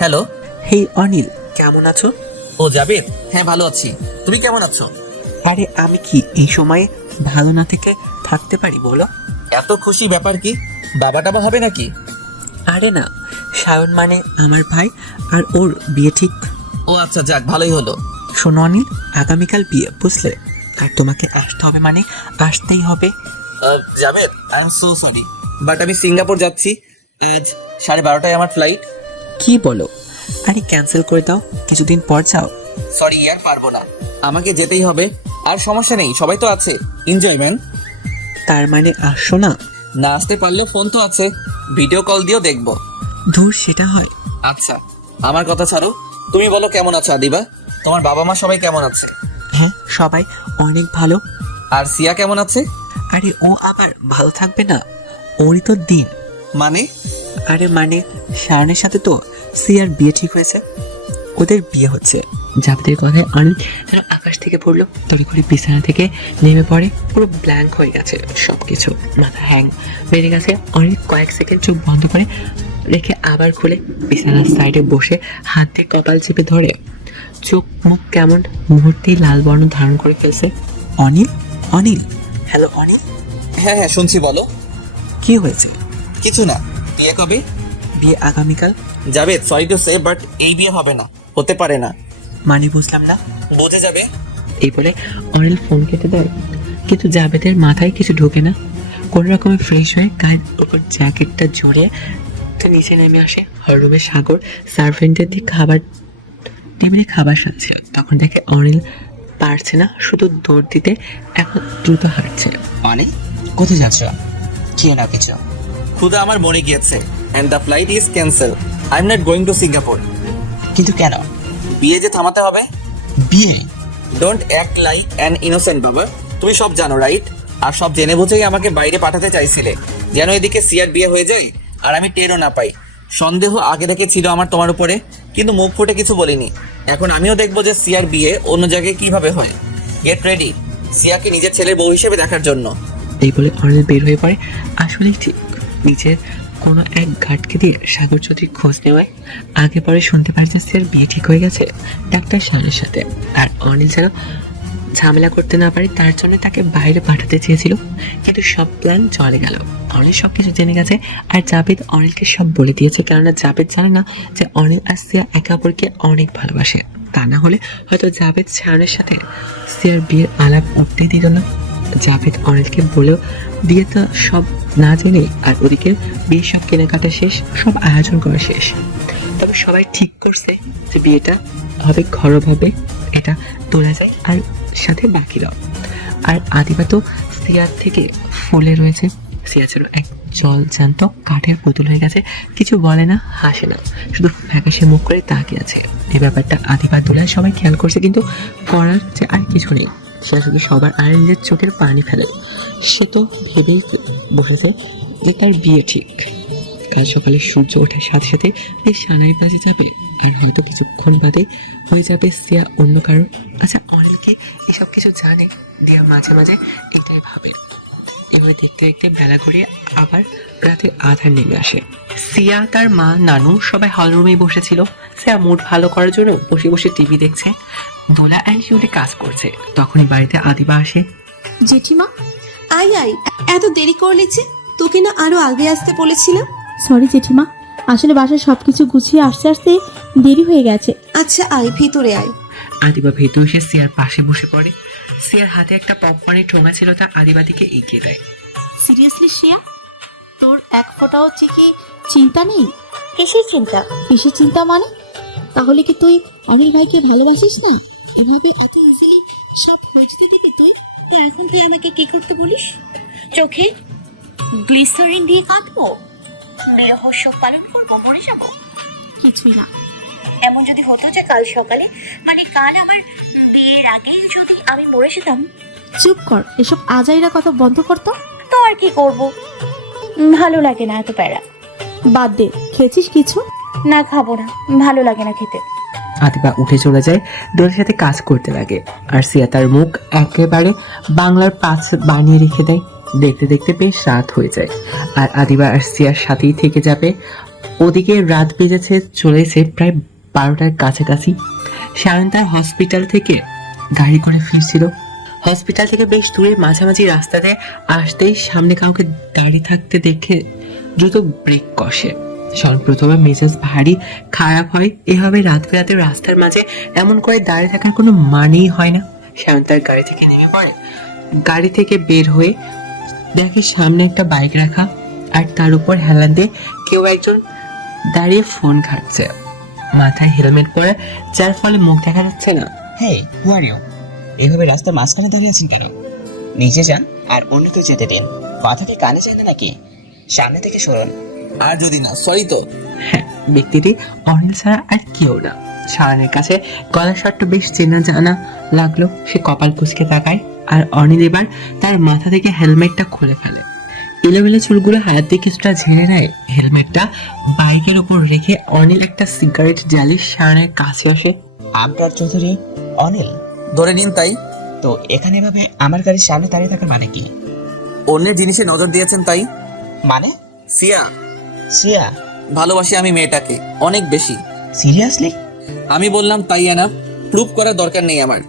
Hello. হেই অনিল, কেমন আছো? ও জাবেদ, হ্যাঁ ভালো আছি। তুমি কেমন আছো? আরে আমি কি এই সময়ে ভালো না থেকে থাকতে পারি বলো? এত খুশি ব্যাপার কি? বাবা টাবা হবে নাকি? আরে না, সায়ন মানে আমার ভাই, আর ওর বিয়ে ঠিক। ও আচ্ছা, যাক ভালোই হলো। শোনো অনিল, আগামীকাল বিয়ে, বুঝলে? আর তোমাকে আসতে হবে, মানে আসতেই হবে। Javed, I am so sorry, but আমি সিঙ্গাপুর যাচ্ছি। আজ 12:30টায় আমার ফ্লাইট। কি বলো? আরে ক্যান্সেল করে দাও, কিছুদিন পর যাও। সরি ইয়ার, পারবো না, আমাকে যেতেই হবে। আর সমস্যা নেই, সবাই তো আছে। Enjoy man. তার মানে আসছো না? না আসতে পারলেও ফোন তো আছে, ভিডিও কল দিয়েও দেখবো। দূর, সেটা হয়। আচ্ছা, আমার কথা ছাড়ো, তুমি বলো কেমন আছো আদিবা? তোমার বাবা মা সবাই কেমন আছে? হ্যাঁ, সবাই অনেক ভালো। আর সিয়া কেমন আছে? আরে ও আবার ভালো থাকবে না? ওরই তো দিন। মানে? আরে মানে শায়নের সাথে তো সিয়ার বিয়ে ঠিক হয়েছে, ওদের বিয়ে হচ্ছে। জাবেদের কথায় অনিল যেন আকাশ থেকে পড়লো, তড়ি করে বিছানা থেকে নেমে পড়ে। পুরো ব্ল্যাঙ্ক হয়ে গেছে সবকিছু, মাথা হ্যাং বেড়ে গেছে। অনিল কয়েক সেকেন্ড চোখ বন্ধ করে রেখে আবার খুলে বিছানার সাইডে বসে হাত দিয়ে কপাল চেপে ধরে। চোখ মুখ কেমন মুহূর্তেই লাল বর্ণ ধারণ করে ফেলছে। অনিল, অনিল, হ্যালো অনিল। হ্যাঁ হ্যাঁ শুনছি, বলো। কি হয়েছে? কিছু না। বিয়ে কবে? বিয়ে আগামীকাল। Javed, sorry to say, but এই বিয়ে হবে না, হতে পারে না। মানে বুঝলাম না। বুঝে যাবে। এই বলে অনিল ফোন কেটে দেয়, কিন্তু জাবেদের মাথায় কিছু ঢোকে না। কোন রকমে ফ্রেশ হয়ে গায়ের উপর জ্যাকেটটা জড়িয়ে তো নিচে নেমে আসে। হলরুমে সাগর সার্ভেন্টের দিয়ে টেবিলে খাবার সাজছে। তখন দেখে অনিল পারছে না শুধু দৌড় দিতে, এখন দ্রুত হাঁটছে। মানে কোথায় যাচ্ছ? কি না কিছু? ক্ষুধা আমার মনে গিয়েছে, and the flight is cancel. I am not going to Singapore. কিন্তু কেন? বিয়ে যে থামাতে হবে। বিয়ে? Don't act like an innocent বাবা। তুমি সব জানো রাইট? আর সব জেনে বুঝেই আমাকে বাইরে পাঠাতে চাইছিলে, যেন এদিকে সিয়ার বিয়ে হয়ে যায় আর আমি টেরও না পাই। সন্দেহ আগে থেকে ছিল আমার তোমার উপরে, কিন্তু মুখ ফুটে কিছু বলিনি। এখন আমিও দেখবো যে সিয়ার বিয়ে অন্য জায়গায় কিভাবে হয়। গেট রেডি, সিয়াকে নিজের ছেলের বউ হিসেবে দেখার জন্য। এই বলে অনিল বের হয়ে পড়ে। আসলে ঠিক নিচের কোনো এক ঘাটকে দিয়ে সাগর চৌধুরী খোঁজ নেওয়ায় আগে পরে শুনতে পারে যে স্যার বিয়ে ঠিক হয়ে গেছে ডাক্তার শানের সাথে। আর অনিল যেন ঝামেলা করতে না পারে তার জন্য তাকে বাইরে পাঠাতে চেয়েছিল, কিন্তু সব প্ল্যান চলে গেল। অনিল সবকিছু জেনে গেছে, আর জাবেদ অনিলকে সব বলে দিয়েছে। কেননা জাবেদ জানে না যে অনিল আর সিয়া একে অপরকে অনেক ভালোবাসে। তা না হলে হয়তো জাবেদ শানের সাথে সিয়ার বিয়ের আলাপ উঠতেই দিত না। জাভেদ অনিলকে বলেও বিয়ে তো সব না জেনে, আর ওদিকে বিয়ে সব কেনাকাটা শেষ, সব আয়োজন করা শেষ। তবে সবাই ঠিক করছে যে বিয়েটা হবে ঘরোয়াভাবে, এটা তোলা যায়, আর সাথে বাকিরাও। আর আদিবা তো সিয়ার থেকে ফুলে রয়েছে। সিয়া ছিল এক জল জ্যান্ত কাঠের পুতুল হয়ে গেছে, কিছু বলে না, হাসে না, শুধু ফ্যাকাশে মুখ করে তাকিয়ে আছে। এই ব্যাপারটা আদিবা দোলায় সবাই খেয়াল করছে, কিন্তু করার যে আর কিছু নেই। সে শুধু সবার আর নিজের চোখের পানি ফেলে। সে তো ভেবেই বসেছে যে তার বিয়ে ঠিক। কাল সকালে সূর্য ওঠার সাথে সাথে বেশ সানাই বাজে যাবে, আর হয়তো কিছুক্ষণ বাদে হয়ে যাবে সিয়া অন্য কারণ। আচ্ছা, অনেকে এসব কিছু জানে? দিয়া মাঝে মাঝে এটাই ভাবে। এভাবে দেখতে দেখতে বেলা গড়িয়ে আবার রাতের আধার নেমে আসে। সিয়া, তার মা, নানু সবাই হলরুমেই বসেছিল। সিয়া মুড ভালো করার জন্য বসে বসে টিভি দেখছে। দোলা অ্যান্ড শিউলি কাজ করছে। তখনই বাড়িতে আদিবা আসে। জেঠিমা, আই আই, এত দেরি করলি যে? তোকে না আরো আগে আসতে বলেছিলাম। সরি জেঠিমা, আসলে বাসায় সবকিছু গুছিয়ে আসতে আসতে দেরি হয়ে গেছে। আচ্ছা আয়, ভিতরে আয়। আদিবা ভেতর এসে সিয়ার পাশে বসে পড়ে। সিয়ার হাতে একটা পপকর্নের ঠোঙা ছিল, তা আদিবা দিকে এগিয়ে দেয়। সিরিয়াসলি শ্রেয়া, তোর এক ফোঁটাও কি চিন্তা নেই? কিসের চিন্তা? কিসের চিন্তা মানে? তাহলে কি তুই অনিল ভাইকে ভালোবাসিস না? এভাবে এত ইজিলি সব হয়ে দিবি তুই? তো এখন তুই আমাকে কি করতে বলিস? চোখে গ্লিসারিন দিয়ে কাঁদবো? বিরহ শোক পালন করবো, মরে যাবো? কিছুই না। এমন যদি হতো যে কাল সকালে, মানে কাল আমার বিয়ের আগেই যদি আমি মরে যেতাম। চুপ কর, এসব আজাইরা কথা বন্ধ কর তো। তো আর কি করব, ভালো লাগে না এত প্যারা। বাদ দে, খেয়েছিস কিছু? না, খাবো না, ভালো লাগে না খেতে। আদিবা উঠে চলে যায়, দোলের সাথে কাজ করতে লাগে। আর সিয়া তার মুখ একেবারে বাংলার পাঁচ বানিয়ে রেখে দেয়। দেখতে দেখতে বেশ রাত হয়ে যায়, আর আদিবা আর সিয়ার সাথেই থেকে যাবে ওদিকে রাত বেজেছে, চলেছে প্রায় 12টার কাছাকাছি। শায়ন তার হসপিটাল থেকে গাড়ি করে ফিরছিল। হসপিটাল থেকে বেশ দূরে মাঝামাঝি রাস্তাতে আসতেই সামনে কাউকে দাঁড়িয়ে থাকতে দেখে দ্রুত ব্রেক কষে। শায়ন প্রথমে মেজাজ ভারী খারাপ হয়। এভাবে রাত বেরাতে রাস্তার মাঝে এমন করে দাঁড়িয়ে থাকার কোনো মানেই হয় না। শায়ন তার গাড়ি থেকে নেমে পড়ে। গাড়ি থেকে বের হয়ে দেখে সামনে একটা বাইক রাখা, আর তার উপর হেলান দিয়ে কেউ একজন দাঁড়িয়ে ফোন ঘাটছে। মাথায় হেলমেট পরে, যার ফলে মুখ দেখা যাচ্ছে না। হেই, হু আর ইউ? এভাবে রাস্তার মাঝখানে দাঁড়িয়ে আছেন কেন? নিচে যান আর অন্যকে যেতে দিন। কথাটি কানে যায় না নাকি? সামনে থেকে সরুন। আর যদি না, সরি তো। হ্যাঁ, ব্যক্তিটি অনিল ছাড়া আর কেউ না। শায়নের কাছে গলার স্বরটা বেশ চেনা জানা লাগলো। সে কপাল কুঁচকে তাকায়, আর অনিল এবার তার মাথা থেকে হেলমেটটা খুলে ফেলে। এলোমেলো চুলগুলো হাত দিয়ে কিছুটা ঝেড়ে নেয়। হেলমেটটা বাইকের উপর রেখে অনিল একটা সিগারেট জ্বালি শায়নের কাছে আসে। আবরার চৌধুরী অনিল, ধরে নিন তাই। তো এখানে এভাবে আমার গাড়ির সামনে দাঁড়িয়ে থাকার মানে কি? অন্যের জিনিসে নজর দিয়েছেন তাই। মানে? সিয়া, সিয়া? ভালোবাসি আমি মেয়েটাকে অনেক বেশি। সিরিয়াসলি? আমি বললাম তাই না, প্রুভ করার দরকার নেই আমার।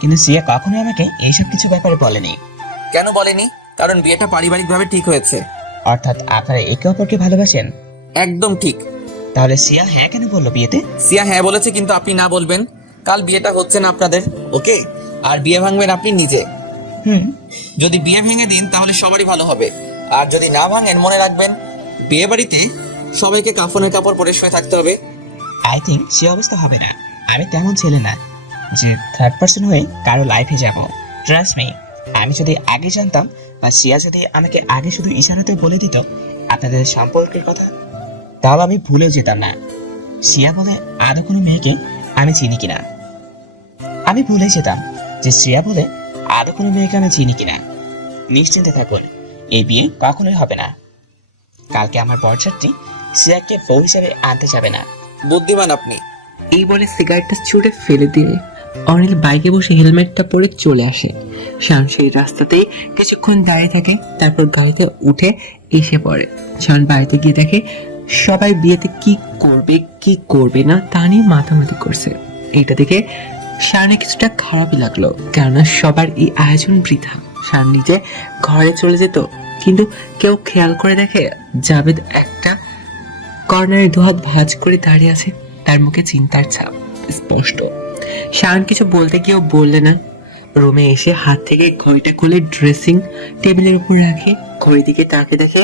কিন্তু সিয়া কখনোই আমাকে এইসব কিছু ব্যাপারে বলেনি। কেন বলেনি? কারণ বিয়েটা পারিবারিকভাবে ঠিক হয়েছে। অর্থাৎ আপনারা একে অপরকে ভালোবাসেন? একদম ঠিক। তাহলে সিয়া হ্যাঁ কেন বললো বিয়েতে? সিয়া হ্যাঁ বলেছে, কিন্তু আপনি না বলবেন। কাল বিয়েটা হচ্ছে না আপনাদের, ওকে? আর বিয়ে ভাঙবেন আপনি নিজে। যদি বিয়ে ভেঙে দিন তাহলে সবারই ভালো হবে, আর যদি না ভাঙেন মনে রাখবেন বিয়ে বাড়িতে সবাইকে কাফনের কাপড় পরে শুয়ে থাকতে হবে। আই থিঙ্ক সে অবস্থা হবে না। আমি তেমন ছেলে না যে থার্ড পার্সন হয়ে কারো লাইফে যাব। ট্রাস্ট মি, আমি যদি আগে জানতাম, বা সিয়া যদি আমাকে আগে শুধু ইশারাতে বলে দিত আপনাদের সম্পর্কের কথা, তাও আমি ভুলেও যেতাম না। সিয়া বলে আরো কোনো মেয়েকে আমি চিনি কিনা। আমি ভুলে যেতাম যে সিয়া বলে আরো কোনো মেয়েকে আমি চিনি কিনা। নিশ্চিন্তে থাকুন, এই বিয়ে কখনোই হবে না। কালকে আমার বরযাত্রী সিয়াকে বউ হিসেবে আনতে যাবে না। বুদ্ধিমান আপনি। এই বলে সিগারেটটা ছুঁড়ে ফেলে দিয়ে অনিল বাইকে বসে হেলমেটটা পরে চলে আসে। শায়ন সেই রাস্তাতেই কিছুক্ষণ দাঁড়িয়ে থাকে, তারপর গাড়িতে উঠে এসে পড়ে। শায়ন বাড়িতে গিয়ে দেখে সবাই বিয়েতে কি করবে না তা নিয়ে মাতামাতি করছে। এইটা দেখে শায়নের কিছুটা খারাপই লাগলো, কেননা সবার এই আয়োজন বৃথা। শায়ন নিজে ঘরে চলে যেত, কিন্তু কেউ খেয়াল করে দেখে জাবেদ একটা কর্নারে দুহাত ভাঁজ করে দাঁড়িয়ে আছে। তার মুখে চিন্তার ছাপ স্পষ্ট। শায়ন কিছু বলতে গিয়েও বললে না। রুমে এসে হাত থেকে ঘড়িটা খুলে ড্রেসিং টেবিলের উপর রাখে। ঘড়ির দিকে তাকে দেখে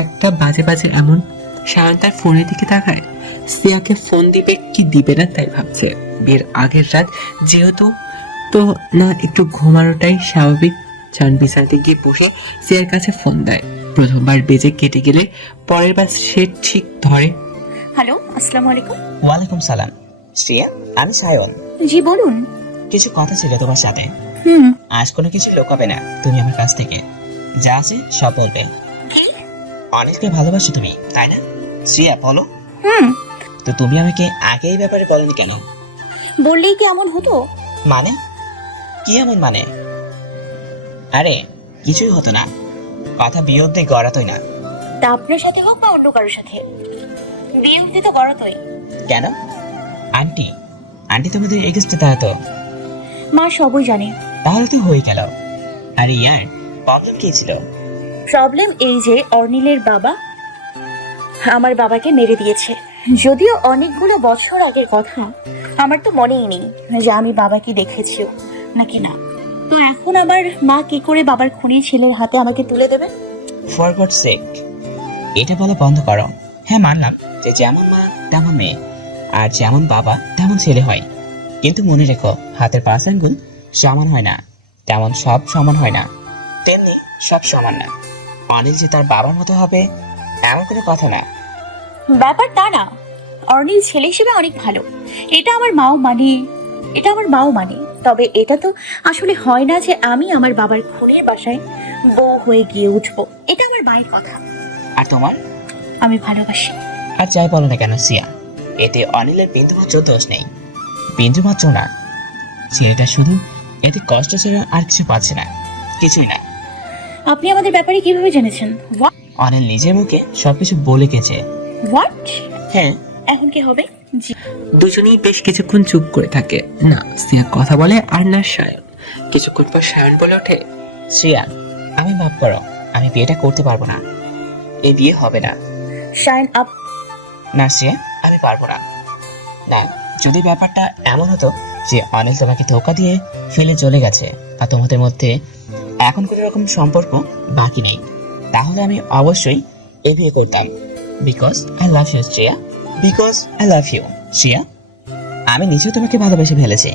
1টা বাজে এমন। শায়ন তার ফোনের দিকে তাকায়। সিয়াকে ফোন দিবে কি দিবে না তাই ভাবছে। বিয়ের আগের রাত যেহেতু, তো না একটু ঘুমানোটাই স্বাভাবিক। শায়ন বিছানাতে গিয়ে বসে সিয়ার কাছে ফোন দেয়। প্রথমবার বেজে কেটে গেলে পরের বার সে ঠিক ধরে। হ্যালো, আসসালামু আলাইকুম। ওয়ালাইকুম সালাম। শ্রেয়া, আমি সায়ন। জি বলুন। কিছু কথা ছিল তোমার সাথে। হুম। আজ কোনো কিছু লুকাবে না তুমি আমার কাছ থেকে। যা আছে সব বলবে। অনেককে ভালোবাসো তুমি, তাই না? শ্রেয়া বলো। হুম। তো তুমি আমাকে আগে এই ব্যাপারে বলনি কেন? বললেই কি এমন হতো? মানে কি এমন মানে? আরে কিছুই হতো না, কথা বিয়ে অব্দি গড়াতোই না। তা আপনার সাথে হোক বা অন্য কারোর সাথে, বিয়ে অব্দি তো গড়াতোই। কেন? আন্টি আন্টি তোমাদের এগেস্টে দাঁড়াতো? মা সবই জানে। তাহলে তো হয়ে গেল। আরে ইয়ার, প্রবলেম কি ছিল? প্রবলেম এই যে অর্নিলের বাবা আমার বাবাকে মেরে দিয়েছে। যদিও অনেকগুলো বছর আগের কথা, আমার তো মনেই নেই যে আমি বাবাকে দেখেছিও নাকি না। তো এখন আমার মা কি করে বাবার খুনি ছেলের হাতে আমাকে তুলে দেবে? ফর গড সেক, এটা বলা বন্ধ করো। হ্যাঁ মানলাম যে যেমন মা তেমন মেয়ে, আর যেমন বাবা তেমন ছেলে হয়। কিন্তু মনে রেখো, হাতের 5 আঙ্গুল সমান হয় না, তেমন সব সমান হয় না, তেমনি সব সমান না। অনিল যে তার বাবার মতো হবে এমন কোনো কথা না। ব্যাপার তা না। অর্নিল ছেলে হিসেবে অনেক ভালো, এটা আমার মাও মানে। তবে এটা তো আসলে হয় না যে আমি আমার বাবার খুনের বাসায় বউ হয়ে গিয়ে উঠবো। এটা আমার মায়ের কথা। আর তোমার? আমি ভালোবাসি। আর যাই বলো না কেন সিয়া, এতে অনিলের বিন্দুমাত্র দোষ নেই। বিন্দুমাত্র না। ছেলেটা শুধু এতে কষ্ট ছেড়ে আর কিছু পাচ্ছে না, কিছুই না। আপনি আমাদের ব্যাপারে কিভাবে জেনেছেন? অনিল নিজের মুখে সবকিছু বলে গেছে। হোয়াট? হ্যাঁ, এখন কি হবে? জি। দুজনেই বেশ কিছুক্ষণ চুপ করে থাকে। না সিয়া কথা বলে আর না সায়ন। কিছুক্ষণ পর সায়ন বলে ওঠে, শ্রেয়া, আমি মাফ করো, আমি বিয়েটা করতে পারবো না। এই বিয়ে হবে না। Shine up. না শ্রেয়া, আমি পারবো না। না, যদি ব্যাপারটা এমন হতো যে অনিল তোমাকে ধোকা দিয়ে ফেলে চলে গেছে বা তোমাদের মধ্যে এখন কোনো রকম সম্পর্ক বাকি নেই, তাহলে আমি অবশ্যই এই বিয়ে করতাম। Because I love you Shreya, because I love you Shreya. আমি নিজেও তোমাকে ভালোবেসে ফেলেছি,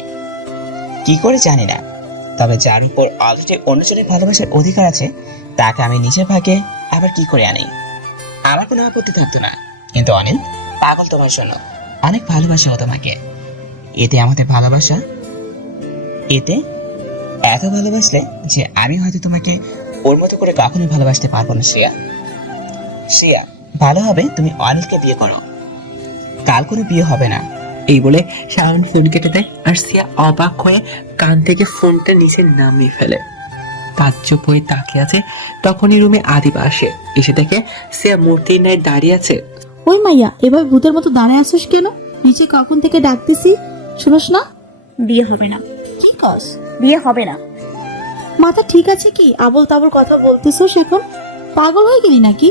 কি করে জানি না, তবে যার উপর অলরেডি অন্যজনের ভালোবাসার অধিকার আছে তাকে আমি নিজের ভাগে আবার কি করে আনি? আমার কোনো আপত্তি থাকতো না, কিন্তু অনিল পাগল তোমার জন্য, অনেক ভালোবাসে ও তোমাকে। এতে আমাদের ভালোবাসা, এতে এত ভালোবাসলে যে আমি হয়তো তোমাকে ওর মতো করে কখনোই ভালোবাসতে পারবো না শ্রেয়া। শ্রেয়া, ভালো হবে তুমি অনিলকে বিয়ে করো, কাল কোনো বিয়ে হবে না। এই বলে সায়ন ফোন কেটে দেয় আর সিয়া অবাক হয়ে কান থেকে ফোনটা নিচে নামিয়ে ফেলে। তাজ্জব হয়ে তাকিয়ে আছে। তখনই রুমে আদিবা আসে। এসে দেখে সিয়া মূর্তির ন্যায় দাঁড়িয়ে আছে। ওই মাইয়া, এবার ভূতের মতো দাঁড়ায় আসিস কেন? নিচে কখন থেকে ডাকতেছি, শুনোস না? বিয়ে হবে না। কি কস? বিয়ে হবে না। মাথা ঠিক আছে কি? আবল তাবল কথা বলতেছস এখন? পাগল হয়ে গেলি নাকি?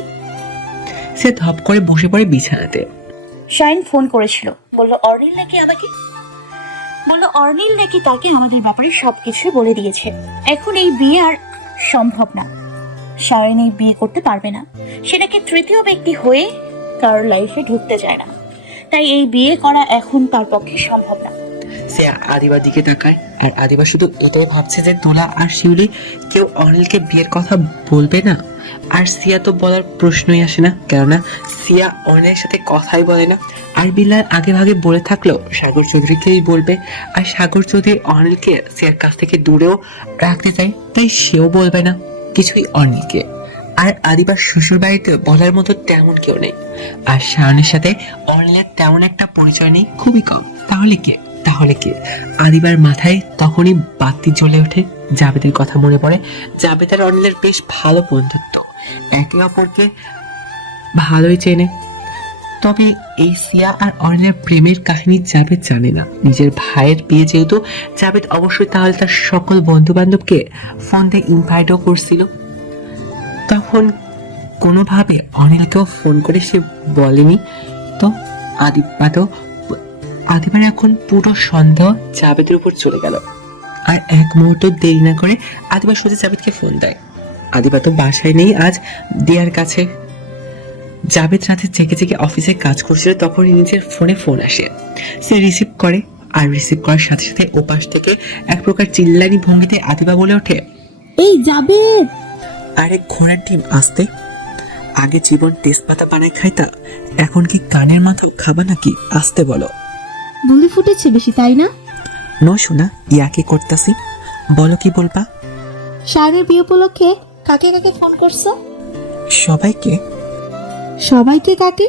সে ধপ করে বসে পড়ে বিছানাতে। শাইন ফোন করেছিল, বলল অর্নিল নাকি তাকে আমাদের ব্যাপারে সবকিছু বলে দিয়েছে। এখন এই বিয়ে আর সম্ভব না। শাইন এই বিয়ে করতে পারবে না। সে নাকি তৃতীয় ব্যক্তি হয়ে কারোর লাইফে ঢুকতে চায় না, তাই এই বিয়ে করা এখন তার পক্ষে সম্ভব না। সে আদিবার দিকে তাকায় আর আদিবা শুধু এটাই ভাবছে যে দোলা আর শিউলি কেউ অনিলকে বিয়ের কথা বলবে না। আর সিয়া তো বলার প্রশ্নই আসে না, কেননা সিয়া অনিলের সাথে কথাই বলে না। আর বিল্লাল আগে ভাগে বলে থাকলেও সাগর চৌধুরীকেই বলবে, আর সাগর চৌধুরী অনিলকে সিয়ার কাছ থেকে দূরেও রাখতে চায়, তাই সেও বলবে না কিছুই অনিলকে। আর আদিবার শ্বশুর বাড়িতে বলার মতো তেমন কেউ নেই। আর শায়নের সাথে অনিলের তেমন একটা পরিচয় নেই, খুবই কম। তাহলে কে আদিবার মাথায় তখনই বাতি জ্বলে ওঠে। জাবেদের কথা মনে পড়ে। জাবেদ আর অনিলের বেশ ভালো বন্ধুত্ব, একে অপরকে ভালোই চেনে। তবে এই সিয়া আর অনিলের প্রেমের কাহিনী জাবেদ জানে না। নিজের ভাইয়ের বিয়ে যেহেতু, জাবেদ অবশ্যই তাহলে তার সকল বন্ধু বান্ধবকে ফোন দিয়ে ইনভাইটও করছিল। তখন কোনোভাবে অনিলকেও ফোন করে সে বলেনি। তো আদিবার এখন পুরো সন্দেহ জাবেদের উপর চলে গেল। আর এক মুহূর্ত দেরি না করে আদিবা সোজা জাবেদকে ফোন দেয়। আদিবা তো বাসায় নেই, আজ দিয়ার কাছে। জাবেদ রাতে জেগে জেগে অফিসে কাজ করছিল, তখনই নিজের ফোনে ফোন আসে। সে রিসিভ করে, আর রিসিভ করার সাথে সাথে ওপাশ থেকে এক প্রকার চিল্লানি ভঙ্গিতে আদিবা বলে ওঠে, এই জাবেদ! আরে ঘোড়ার ডিম আসতে, আগে জীবন তেজপাতা বানায় খাইতা, এখন কি কানের মাথাও খাবা নাকি? আসতে বলো। বুলি ফুটেছে বেশি, তাই না? নো শোনা, ইয়াকে করতাছি, বলো কি বলবা? শায়নের বিয়ে উপলক্ষে কাকে কাকে ফোন করছো? সবাইকে। সবাইকে কাকে?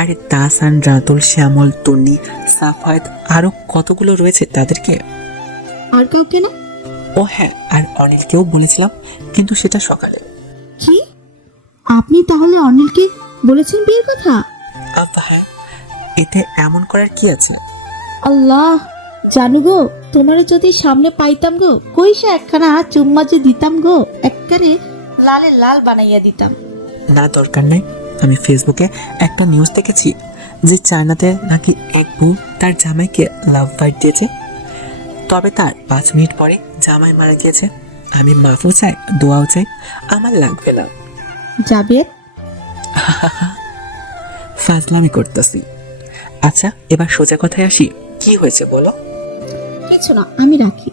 আরে তাসান, রাতুল, শ্যামল, তন্নি, সাফায়েত, আরো কতগুলো রয়েছে তাদেরকে। আর কাউকে না? ও হ্যাঁ, আর অনিলকেও বলেছিলাম, কিন্তু সেটা সকালে। কি? আপনি তাহলে অনিলকে বলেছেন বিয়ের কথা? হ্যাঁ, এতে এমন করার কি আছে? আল্লাহ জানু গো, তোমারে যদি সামনে পাইতাম গো, কইসা একখানা চুম্মা যে দিতাম গো, একবারে লালে লাল বানাইয়া দিতাম। না, দরকার নেই। আমি ফেসবুকে একটা নিউজ দেখেছি যে চায়নাতে নাকি এক বউ তার জামাইকে লাভ বাইট দিয়েছে, তবে তার 5 মিনিট পরে জামাই মারা গিয়েছে। আমি মাফও চাই, দোয়াও চাই, আমার লাগবে না। জাবেদ, ফাজলামি করতেছি। আচ্ছা, এবার সোজা কথায় আসি, কি হয়েছে বলো? কিছু না, আমি রাখি।